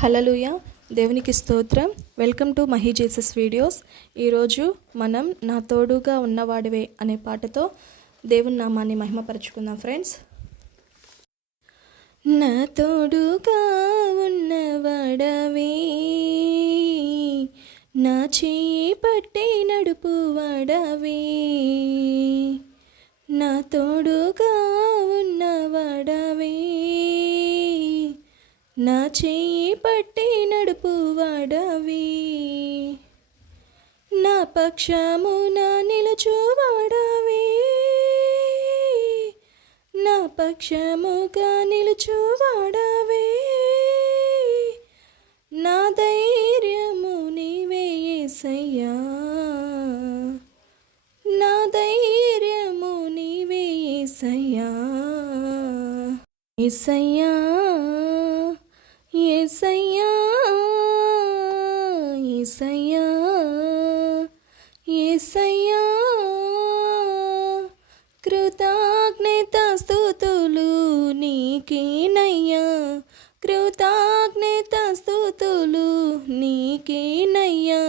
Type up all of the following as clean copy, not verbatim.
హల్లెలూయా. దేవునికి స్తోత్రం. Welcome to Mahi Jesus videos. ఈరోజు మనం నా తోడుగా ఉన్నవాడివే అనే పాటతో దేవుని నామాన్ని మహిమపరచుకుందాం ఫ్రెండ్స్. నా తోడుగా ఉన్నవాడవే, నా చేయి పట్టి నడుపువాడవే, నా తోడుగా ఉన్నవాడవే, నా చేయి పట్టి నడుపువాడవే, నా పక్షమున నిలుచువాడవే, నా పక్షముగా నిలుచువాడవే, నా ధైర్యము నీవే యేసయ్యా, నా ధైర్యము నీవే యేసయ్యా, యేసయ్యా, యేసయ్యా, యేసయ్యా, యేసయ్యా, కృతజ్ఞతాస్తుతులు నీకేనయ్యా, కృతజ్ఞతాస్తుతులు నీకేనయ్యా,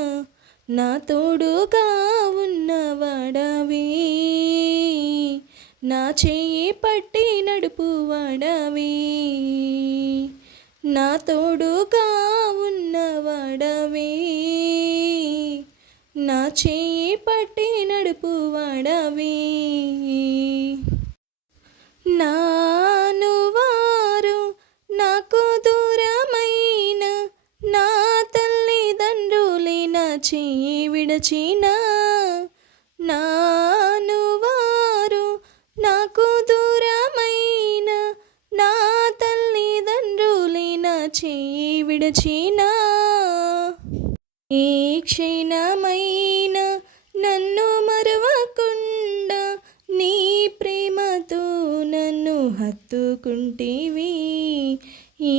నా తోడుగా ఉన్నవాడవే, నా చేయి పట్టి నడుపువాడవే, నా తోడుగా ఉన్నవాడవే, నా చేయి పట్టి నడుపువాడవే, నాను వారు నాకు దూరమైన నా తల్లిదండ్రులే నా చేయి విడచిన, నాను వారు నాకు దూరమైన నా తల్లిదండ్రులే నా చేయి విడచిన, ఏ క్షణమైన నన్ను మరువకుండా నీ ప్రేమతో నన్ను హత్తుకుంటివి, ఏ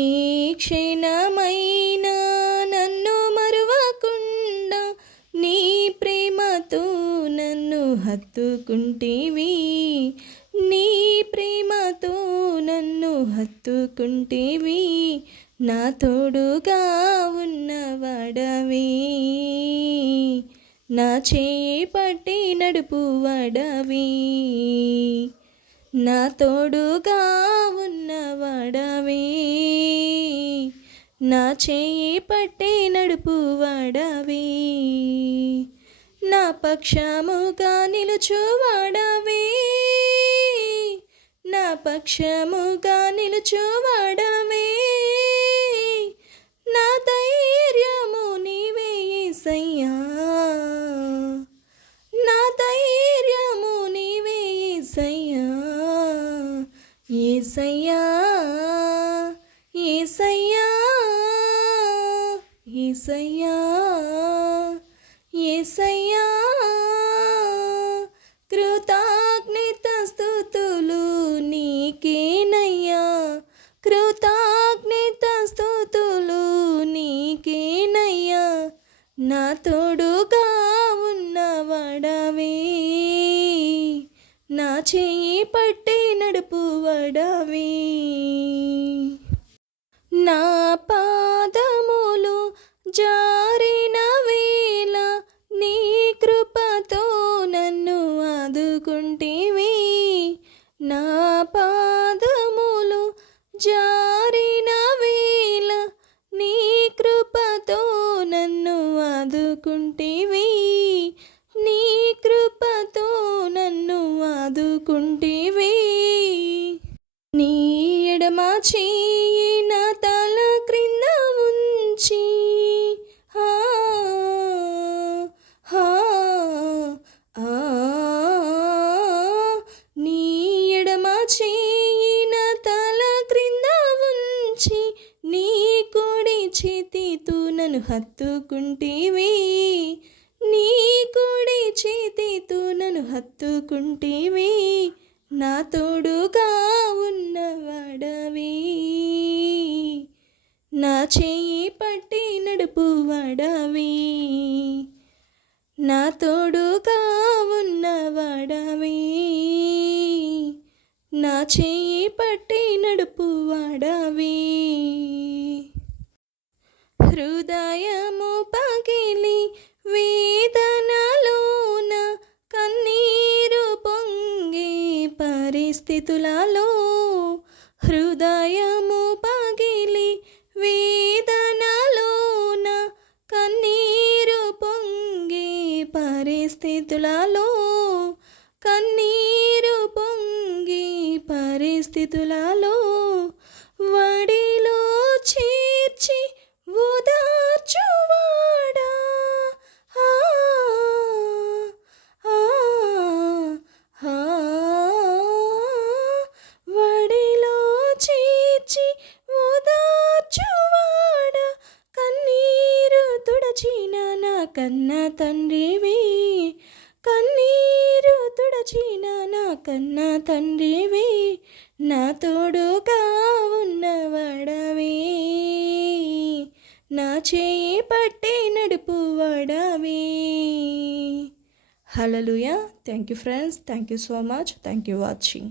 క్షణమైన నన్ను మరువకుండా నీ ప్రేమతో నన్ను హత్తుకుంటివి, నీ ప్రేమతో నన్ను హత్తుకుంటివి, నా తోడుగా ఉన్నవాడవే, నా చేయి పట్టి నడుపువాడవే, నా తోడుగా ఉన్నవాడవే, నా చేయి పట్టి నడుపువాడవే, నా పక్షముగా నిలుచువాడవే, నా పక్షముగా నిలుచువాడవే, నా ధైర్యము నీవే యేసయ్యా, నా ధైర్యము నీవే యేసయ్యా, యేసయ్యా, యేసయ్యా, యేసయ్యా, యేసయ్యా, కృతజ్ఞతాస్తుతులు నీకేనయ్యా, కృతజ్ఞతాస్తుతులు నీకేనయ్యా, నా తోడుగా ఉన్నవాడవే, నా చేయి పట్టి నడుపువాడవే, నా పాదములు జారిన వేళ నీ కృపతో నన్ను ఆదుకుంటివి, నా పాదములు జారిన వేళ నీ కృపతో నన్ను ఆదుకుంటివి, నీ కృపతో నన్ను ఆదుకుంటివి, నీ ఎడమ చెయ్యి నా తల క్రింద ఉంచి, హా హా ఆ, నీ ఎడమ చెయ్యి నా తల క్రింద ఉంచి, నీ కుడి చేతితో నన్ను హత్తుకుంటివి, నీ కుడి చేతితో నన్ను హత్తుకుంటివి, నా తోడుగా ఉన్నవాడవే, నా చేయి పట్టి నడుపువాడవే, నా తోడుగా ఉన్నవాడవే, నా చేయి పట్టి నడుపువాడవే. హృదయము పగిలి వేదనలోన కన్నీరు పొంగి పరిస్థితులలో, హృదయము పగిలి వేదనలోన కన్నీరు పొంగి పరిస్థితులలో, కన్నీరు పొంగి పరిస్థితులలో వడిలో చేర్చి ఓదార్చువాడా, ఆ, ఆ, ఆ, వడిలో చేర్చి ఓదార్చువాడా, కన్నీరు తుడచిన నా కన్న తండ్రివి, కన్నీరు తుడచిన నా కన్న తండ్రివి, నా తోడుగా ఉన్నవాడవే, నా చేయి పట్టి నడుపువాడవే. Hallelujah. Thank you friends. Thank you so much. Thank you watching.